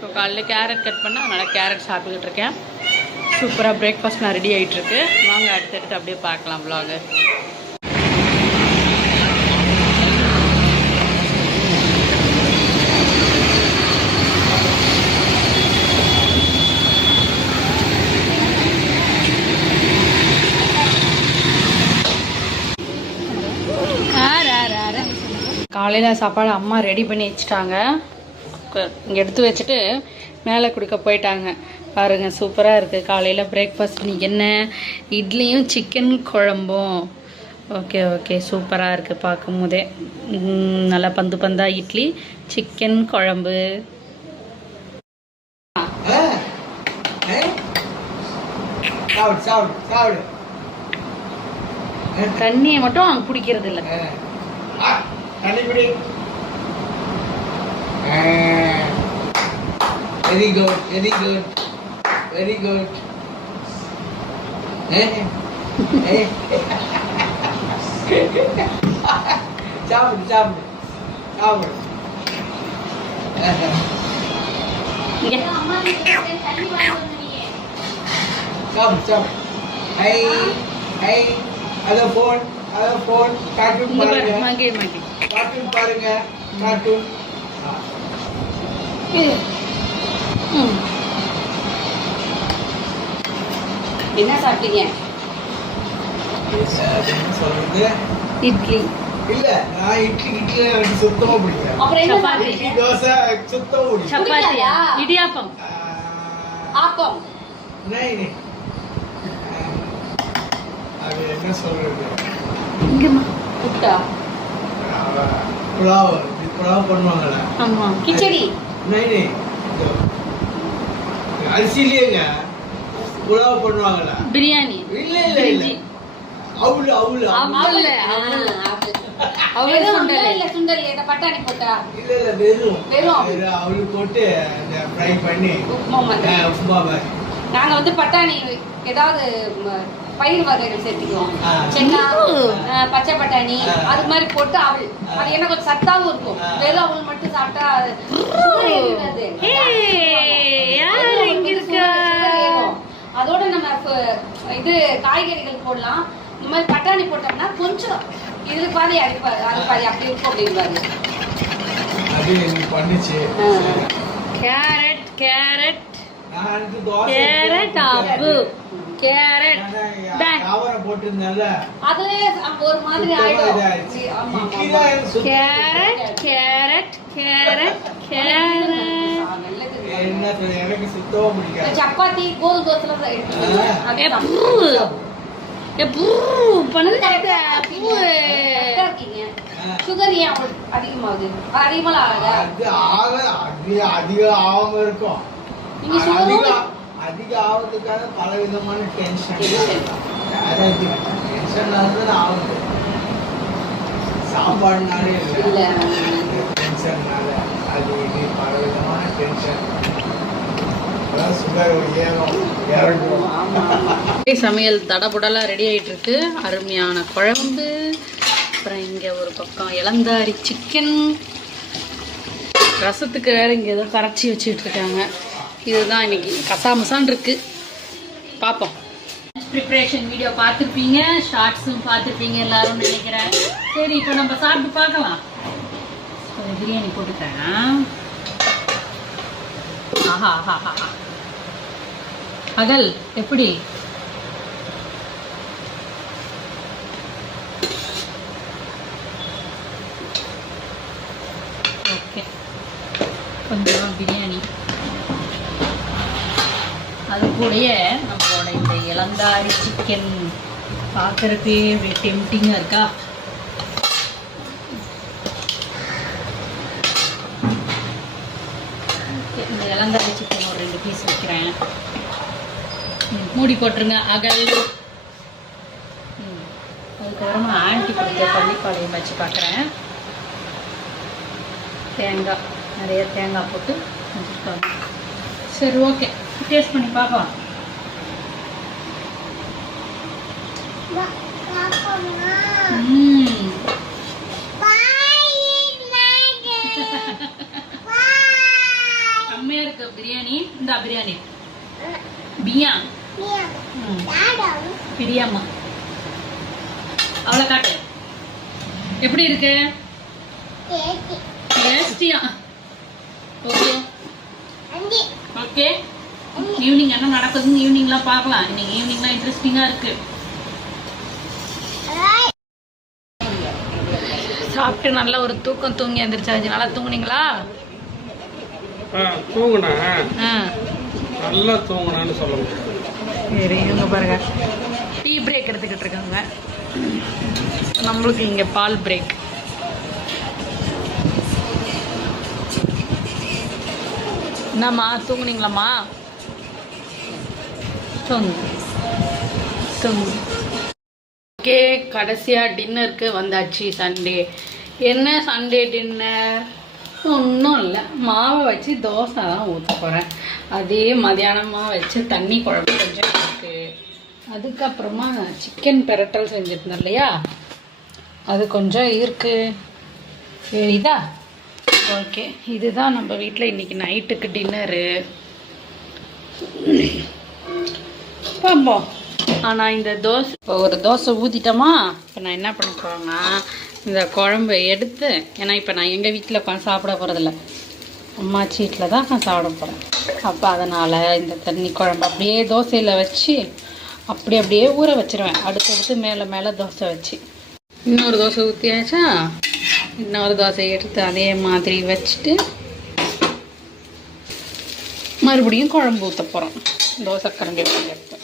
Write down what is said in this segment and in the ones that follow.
So காலையில் carrot cut பண்ணால் அதனால் கேரட் சாப்பிட்டுக்கிட்டு இருக்கேன். சூப்பராக பிரேக்ஃபாஸ்ட் நான் ரெடி ஆகிட்டுருக்கு. வாங்க அடுத்தடுத்து அப்படியே பார்க்கலாம் vlog. காலையில் சாப்பாடு அம்மா ரெடி பண்ணி வச்சுட்டாங்க. இங்கே எடுத்து வச்சுட்டு மேலே கொடுக்க போயிட்டாங்க. பாருங்கள் சூப்பராக இருக்குது. காலையில் பிரேக்ஃபாஸ்ட் இன்னைக்கு என்ன, இட்லியும் சிக்கன் குழம்பும். ஓகே ஓகே சூப்பராக இருக்குது பார்க்கும் போதே. நல்லா பந்து பந்தா இட்லி சிக்கன் குழம்பு. தண்ணியை மட்டும் அவங்க குடிக்கிறது இல்லை. Very good, very good, very good. Jump, jump, jump. Jump, jump. Hey, hey. Other phone, cartoon பாருங்க. Cartoon பாருங்க, cartoon. என்ன சாப்பிட்டீங்க? இட்லி இல்ல, நான் இட்லி சுத்தமா பிடிக்கும். அப்புறம் என்ன சாப்பிட்டீங்க? இட்லி தோசை சுத்தமா பிடிக்கும். சப்பாத்தியா? இடியாப்பம்? ஆப்பம்? नहीं அது என்ன சொல்றது? இங்கமா புட்டா புலாவ் பண்ணுவாங்கல. ஆமா. கிச்சடி? नहीं அரிசிலேங்க புலாவ் பண்ணுவாங்கல. பிரியாணி? இல்ல இல்ல இல்ல. அவுல் அவுல் அவுல் அவுல் சுண்டல் இல்ல சுண்டல் இல்ல பட்டாணி போட்டா? இல்ல இல்ல வெறும் அவுல் போட்டு அந்த ஃப்ரை பண்ணி உப்புமா மாதிரி. நாங்க வந்து பட்டாணி ஏதாவது பயிர் வகைகள் சேர்த்துக்குவோம். சென்னா பச்சை பட்டாணி அது மாதிரி போட்டு அவள் அது என்ன கொஞ்சம் சத்தாவும் இருக்கும். வெறும் அவள் மட்டும் சாப்பிட்டா அதோட நம்ம இது காய்கறிகள் போடலாம். இந்த மாதிரி பட்டாணி போட்டோம்னா கொஞ்சம் இது பாதி அடிப்பாரு அது பாதி அப்படி இருக்கும் அப்படின்பாரு. கேரட் கேரட் கேரட் அப்பு கேரட் போட்டிருந்தால அதுல ஒரு மாதிரி ஆயிடும். கேரட் கேரட் கேரட் கேரட் எனக்கு சுத்தமா பிடிக்காது. சப்பாத்தி கோதுமை தோசை சுகர் ஏன் அதிகமாகுது? அதிகமா அதிகம் ஆகாம இருக்கும். அதிக ஆவதுக்காக பல விதமான டென்ஷன் ஆகுது. சாப்பாடுனாலே இல்ல டென்ஷன்னால அது இது பல விதமான டென்ஷன். சுகர் சமையல் தடபுடலாக ரெடி ஆகிட்டு இருக்கு. அருமையான குழம்பு. அப்புறம் இங்கே ஒரு பக்கம் இளந்தாரி சிக்கன். ரசத்துக்கு வேறு இங்கே ஏதோ கரைச்சி வச்சுட்டு இருக்காங்க. இதுதான் இன்னைக்கு கசாமசான் இருக்கு. பார்ப்போம். ப்ரிப்ரேஷன் வீடியோ பார்த்துருப்பீங்க, ஷார்ட்ஸும் பார்த்துருப்பீங்க எல்லாரும் நினைக்கிறேன். சரி இப்போ நம்ம சாப்பிட்டு பார்க்கலாம். பிரியாணி போட்டுக்கிறேன். ஆஹா ஆஹா ஆஹா அகல் எப்படி? ஓகே கொஞ்சம் பிரியாணி அது கூடயே நம்மளோட இந்த இளந்தாரி சிக்கன் பார்க்கறதுக்கே அப்படியே டெம்டிங்காக இருக்கா. இந்த இளந்தாரி சிக்கன் ஒரு 2 பீஸ் வைக்கிறேன். மூடி போட்டுருங்க அகல். அதுக்கப்புறமா ஆண்டி கொடுத்த பள்ளிப்பாளையம் வச்சு பார்க்குறேன். தேங்காய் நிறைய தேங்காய் போட்டு வச்சுருக்காங்க. சரி ஓகே டேஸ்ட் பண்ணி பார்க்கலாம். செம்மையா மாதிரியே இருக்கு பிரியாணி. இந்த பிரியாணி பியா பிரியாமா அவளை காட்டு. எப்படி இருக்கு? டேஸ்டியா? Okay okay. ஈவினிங் என்ன நடக்குதுன்னு ஈவினிங்லாம் பார்க்கலாம். இன்னைக்கு ஈவினிங்லாம் இன்ட்ரெஸ்டிங்காக இருக்கு. சாப்பிட்டு நல்ல ஒரு தூக்கம் தூங்கி எழுந்திரிச்சாச்சு. நல்லா தூங்குனீங்களா? தூங்குனேன், நல்லா தூங்குனான்னு சொல்ல முடியாது. சரி, இவங்க பாருங்க டீ பிரேக் எடுத்துக்கிட்டு இருக்காங்க. நம்மளுக்கு இங்கே பால் பிரேக். என்னம்மா தூங்குனீங்களாம்மா? தூங்கு தூங்கு. ஓகே, கடைசியாக டின்னருக்கு வந்தாச்சு. சண்டே என்ன சண்டே டின்னர்? ஒன்றும் இல்லை, மாவை வச்சு தோசை தான் ஊற்ற போகிறேன். அதே மதியானமாக வச்சு தண்ணி குழம்பு கொஞ்சம் இருக்கு. அதுக்கப்புறமா சிக்கன் பெரட்டல் செஞ்சுருந்தேன் இல்லையா, அது கொஞ்சம் இருக்கு. சரிதா? ஓகே, இதுதான் நம்ம வீட்டில் இன்றைக்கி நைட்டுக்கு டின்னரு. பார்ப்போம். ஆனால் இந்த தோசை இப்போ ஒரு தோசை ஊற்றிட்டோமா, இப்போ நான் என்ன பண்ண போகிறேன்னா இந்த குழம்பு எடுத்து, ஏன்னா இப்போ நான் எங்கள் வீட்டில் உட்காந்து சாப்பிட போகிறதில்ல, அம்மாச்சி வீட்டில் தான் நான் சாப்பிட போகிறேன். அப்போ அதனால் இந்த தண்ணி குழம்பு அப்படியே தோசையில் வச்சு அப்படியே ஊற வச்சிருவேன். அடுத்தடுத்து மேலே மேலே தோசை வச்சு இன்னொரு தோசை ஊற்றியாச்சா, இன்னொரு தோசை எடுத்து அதே மாதிரி வச்சுட்டு மறுபடியும் குழம்பு ஊற்ற போகிறோம். தோசை கரண்டி எடுத்து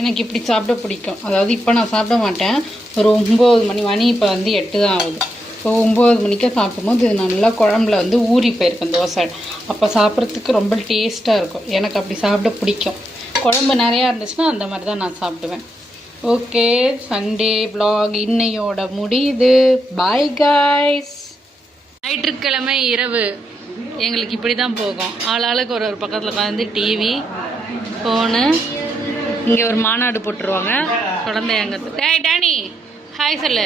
எனக்கு இப்படி சாப்பிட பிடிக்கும். அதாவது இப்போ நான் சாப்பிட மாட்டேன். ஒரு 9 மணி, மணி இப்போ வந்து 8 தான் ஆகுது. இப்போ 9 மணிக்கே சாப்பிடும்போது இது நல்லா குழம்புல வந்து ஊறி போயிருக்கும் தோசை. அப்போ சாப்பிட்றதுக்கு ரொம்ப டேஸ்ட்டாக இருக்கும். எனக்கு அப்படி சாப்பிட பிடிக்கும். குழம்பு நிறையா இருந்துச்சுன்னா அந்த மாதிரி தான் நான் சாப்பிடுவேன். ஓகே, சண்டே வ்ளாக் இன்னையோட முடியுது. Bye guys. ஞாயிற்றுக்கிழமை இரவு எங்களுக்கு இப்படி தான் போகும். ஆளாளுக்கு ஒரு பக்கத்தில் உட்காந்து டிவி, ஃபோனு. இங்கே ஒரு மாநாடு போட்டுருவாங்க. குழந்தை அங்கே டேனி ஹாய் சொல்லு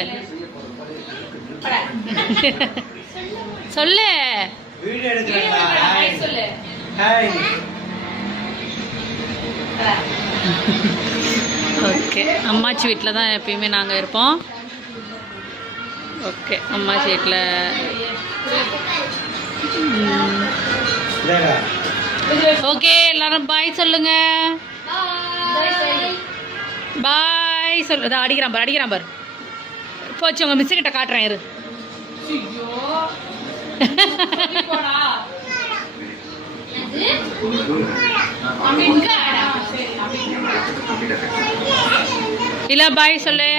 சொல்லு சொல்லு. ஓகே, அம்மாச்சி வீட்டில் தான் எப்பயுமே நாங்கள் இருப்போம். ஓகே, அம்மாச்சி வீட்டில். ஓகே, எல்லாரும் பாய் சொல்லுங்க. பாய் சொல்லு. அடிக்கிறான் பார் போச்சு. உங்க மிஸ் கிட்ட காட்டுறேன் இரு. இல்ல பாய் சொல்லு.